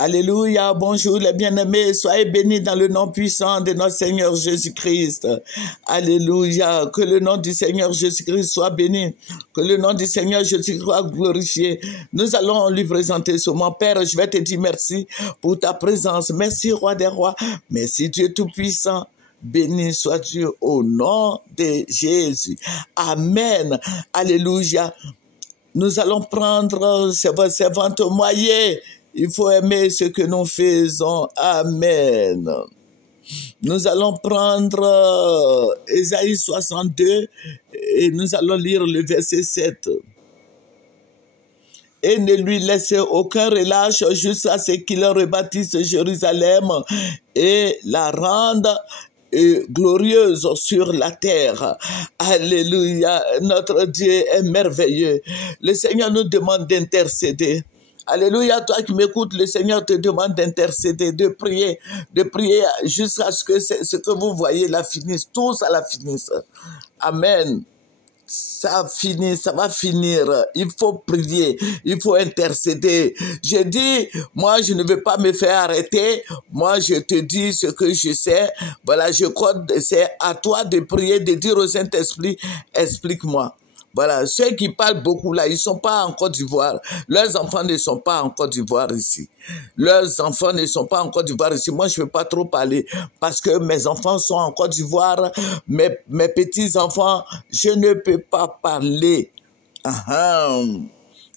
Alléluia, bonjour les bien-aimés, soyez bénis dans le nom puissant de notre Seigneur Jésus-Christ. Alléluia, que le nom du Seigneur Jésus-Christ soit béni, que le nom du Seigneur Jésus-Christ soit glorifié. Nous allons lui présenter ce mon Père, je vais te dire merci pour ta présence, merci Roi des Rois, merci Dieu Tout-Puissant. Béni soit Dieu au nom de Jésus. Amen. Alléluia. Nous allons prendre ces ventes moyens. Il faut aimer ce que nous faisons. Amen. Nous allons prendre Ésaïe 62 et nous allons lire le verset 7. Et ne lui laissez aucun relâche jusqu'à ce qu'il rebâtisse Jérusalem et la rende glorieuse sur la terre. Alléluia. Notre Dieu est merveilleux. Le Seigneur nous demande d'intercéder. Alléluia, toi qui m'écoutes, le Seigneur te demande d'intercéder, de prier jusqu'à ce que ce que vous voyez la finisse, tout ça la finisse. Amen. Ça va finir. Il faut prier, il faut intercéder. Je dis, moi je ne veux pas me faire arrêter. Moi je te dis ce que je sais. Voilà, c'est à toi de prier, de dire au Saint-Esprit, explique-moi. Voilà, ceux qui parlent beaucoup là, ils ne sont pas en Côte d'Ivoire. Leurs enfants ne sont pas en Côte d'Ivoire ici. Leurs enfants ne sont pas en Côte d'Ivoire ici. Moi, je ne veux pas trop parler parce que mes enfants sont en Côte d'Ivoire. Mes petits-enfants, je ne peux pas parler.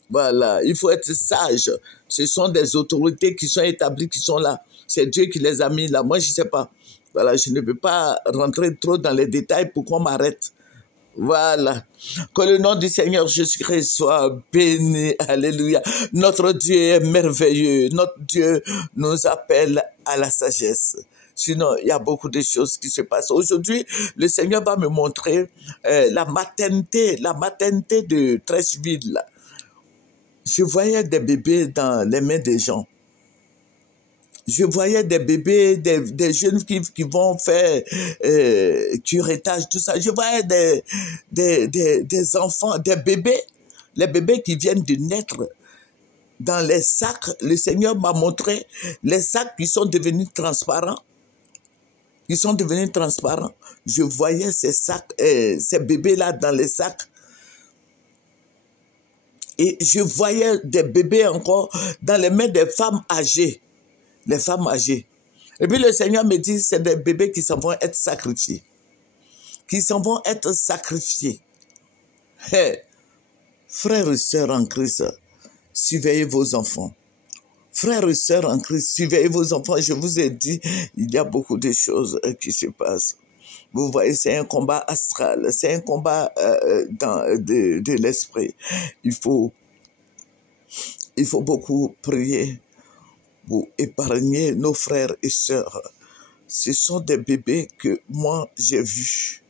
Voilà, il faut être sage. Ce sont des autorités qui sont établies, qui sont là. C'est Dieu qui les a mis là. Moi, je ne sais pas. Voilà, je ne peux pas rentrer trop dans les détails pour qu'on m'arrête. Voilà. Que le nom du Seigneur Jésus-Christ soit béni. Alléluia. Notre Dieu est merveilleux. Notre Dieu nous appelle à la sagesse. Sinon, il y a beaucoup de choses qui se passent. Aujourd'hui, le Seigneur va me montrer la maternité de Treichville. Je voyais des bébés dans les mains des gens. Je voyais des bébés, des jeunes qui vont faire curettage, tout ça. Je voyais des enfants, des bébés, les bébés qui viennent de naître dans les sacs. Le Seigneur m'a montré les sacs qui sont devenus transparents. Je voyais ces sacs, ces bébés-là dans les sacs. Et je voyais des bébés encore dans les mains des femmes âgées. Les femmes âgées. Et puis le Seigneur me dit, c'est des bébés qui s'en vont être sacrifiés. Hey, frères et sœurs en Christ, surveillez vos enfants. Frères et sœurs en Christ, surveillez vos enfants. Je vous ai dit, il y a beaucoup de choses qui se passent. Vous voyez, c'est un combat astral, c'est un combat de l'esprit. Il faut beaucoup prier pour épargner nos frères et sœurs. Ce sont des bébés que moi j'ai vus.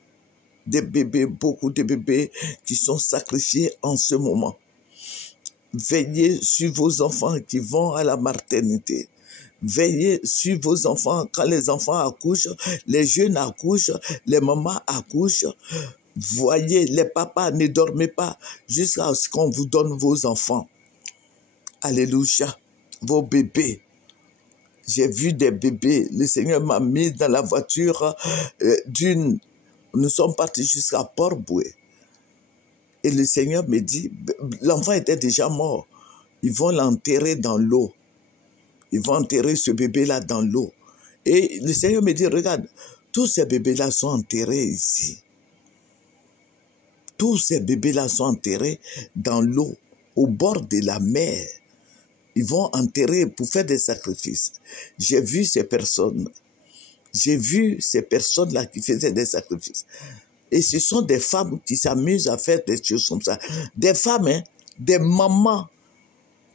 Des bébés, beaucoup de bébés qui sont sacrifiés en ce moment. Veillez sur vos enfants qui vont à la maternité. Veillez sur vos enfants quand les enfants accouchent, les jeunes accouchent, les mamans accouchent. Voyez, les papas, ne dormez pas jusqu'à ce qu'on vous donne vos enfants. Alléluia. Vos bébés. J'ai vu des bébés. Le Seigneur m'a mis dans la voiture d'une... Nous sommes partis jusqu'à Port-Boué. Et le Seigneur me dit, l'enfant était déjà mort. Ils vont l'enterrer dans l'eau. Ils vont enterrer ce bébé-là dans l'eau. Et le Seigneur me dit, regarde, tous ces bébés-là sont enterrés ici. Tous ces bébés-là sont enterrés dans l'eau, au bord de la mer. Ils vont enterrer pour faire des sacrifices. J'ai vu ces personnes. J'ai vu ces personnes-là qui faisaient des sacrifices. Et ce sont des femmes qui s'amusent à faire des choses comme ça. Des femmes, hein, des mamans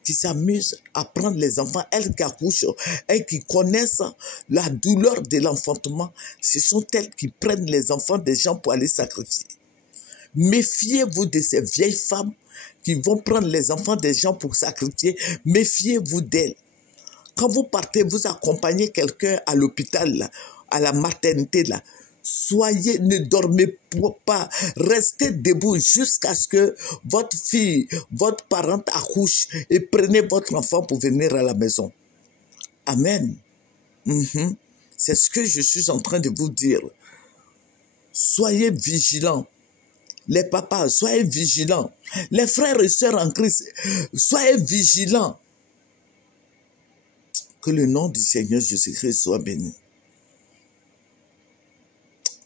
qui s'amusent à prendre les enfants, elles qui accouchent, elles qui connaissent la douleur de l'enfantement. Ce sont elles qui prennent les enfants des gens pour aller sacrifier. Méfiez-vous de ces vieilles femmes qui vont prendre les enfants des gens pour sacrifier. Méfiez-vous d'elles. Quand vous partez, vous accompagnez quelqu'un à l'hôpital, à la maternité, là. Soyez, ne dormez pas, restez debout jusqu'à ce que votre fille, votre parente accouche et prenez votre enfant pour venir à la maison. Amen. C'est ce que je suis en train de vous dire. Soyez vigilants. Les papas, soyez vigilants. Les frères et sœurs en Christ, soyez vigilants. Que le nom du Seigneur Jésus-Christ soit béni.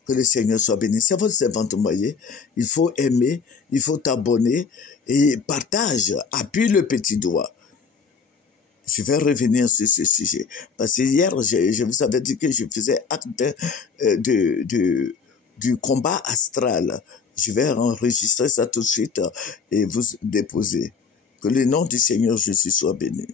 Que le Seigneur soit béni. C'est votre servante, vous voyez. Il faut aimer, il faut t'abonner et partage, appuie le petit doigt. Je vais revenir sur ce sujet. Parce que hier, je vous avais dit que je faisais acte du combat astral. Je vais enregistrer ça tout de suite et vous déposer. Que le nom du Seigneur Jésus soit béni.